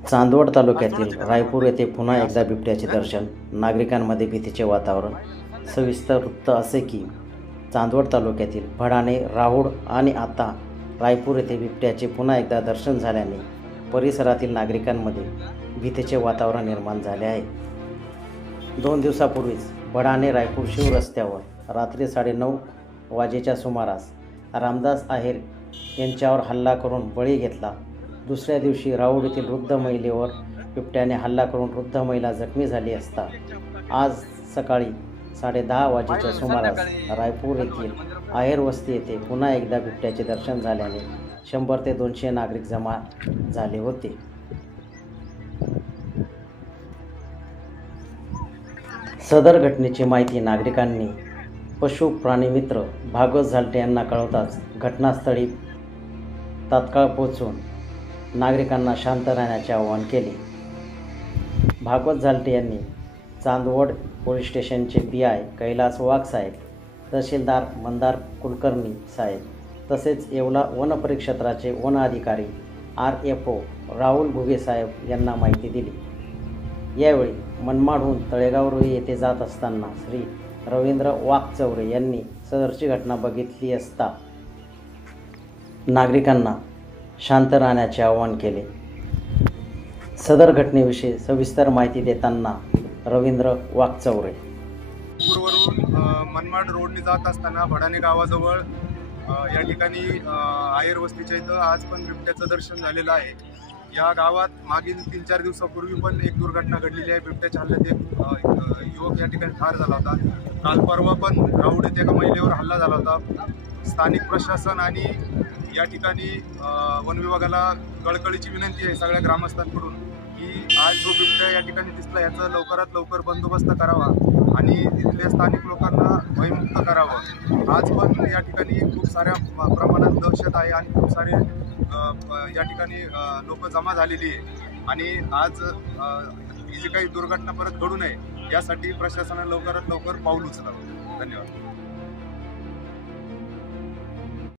चांदवड तालुक्यातील रायपूर येथे पुन्हा एकदा बिबट्याचे दर्शन, नागरिकांमध्ये भीतीचे वातावरण। सविस्तर वृत्त असे की चांदवड तालुक्यातील भडाणे, राहुड आणि आता रायपूर येथे बिबट्याचे पुन्हा एकदा दर्शन झाल्याने परिसरातील नागरिकांमध्ये भीतीचे वातावरण निर्माण झाले आहे। 2 दिवसापूर्वीच भडाणे रायपूर शिव रस्त्यावर रात्री 9:30 वाजेच्या सुमारास रामदास आहेर यांच्यावर हल्ला करून बळी घेतला। दुसऱ्या दिवशी राऊड येथील वृद्ध महिलेवर बिबट्याने हल्ला करून वृद्ध महिला जखमी झाली असता आज सकाळी 10:30 वाजेच्या सुमारास रायपूर येथील आहेर वस्ती येथे पुन्हा एकदा बिबट्याचे दर्शन झाल्याने 100 ते 200 नागरिक जमा झाले होते। सदर घटनेची माहिती नागरिकांनी पशु प्राणी मित्र भागवत झालटे यांना कळवताच घटनास्थळी तात्काळ पोहोचून नागरिकांना शांत राहण्याचे आवाहन केले। भागवत झालटे यांनी चांदवड पोलीस स्टेशनचे PI कैलास वाघ साहेब, तहसीलदार मंदार कुलकर्णी साहेब तसेच येवला वन परिक्षेत्राचे वन अधिकारी RFO राहुल घुगे साहेब यांना माहिती दिली। यावेळी मनमाडहून तळेगाव रोही येथे जात असताना श्री रवींद्र वाघचौरे यांनी सदरची घटना बघितली असता नागरिकांना शांत राहण्याचे आवाहन केले। सदर घटनेविषयी सविस्तर माहिती देताना रवींद्र वाघचौरे, पूर्वरून मनमाड रोडने जात असताना भडाणे गावाजवळ या ठिकाणी आहेर वस्तीच्या इथं आज पण बिबट्याचं दर्शन झालेलं आहे। या गावात मागील 3-4 दिवसापूर्वी पण एक दुर्घटना घडलेली आहे। बिबट्याच्या हल्ल्यात एक युवक या ठिकाणी ठार झाला होता। काल परवा पण राऊड येथे एका महिलेवर हल्ला झाला होता। स्थानिक प्रशासन आणि या ठिकाणी वन विभागाला कळकळीची विनंती आहे सगळ्या ग्रामस्थांकडून की आज जो बिबट्या या ठिकाणी दिसला याचा लवकरात लवकर बंदोबस्त करावा आणि इथल्या स्थानिक लोकांना भयमुक्त करावं। आज पण या ठिकाणी खूप साऱ्या प्रमाणात दहशत आहे आणि खूप सारे या ठिकाणी लोक जमा झालेली आहे आणि आज ही जी काही दुर्घटना परत घडू नये यासाठी प्रशासनाने लवकरात लवकर पाऊल उचलावं। धन्यवाद।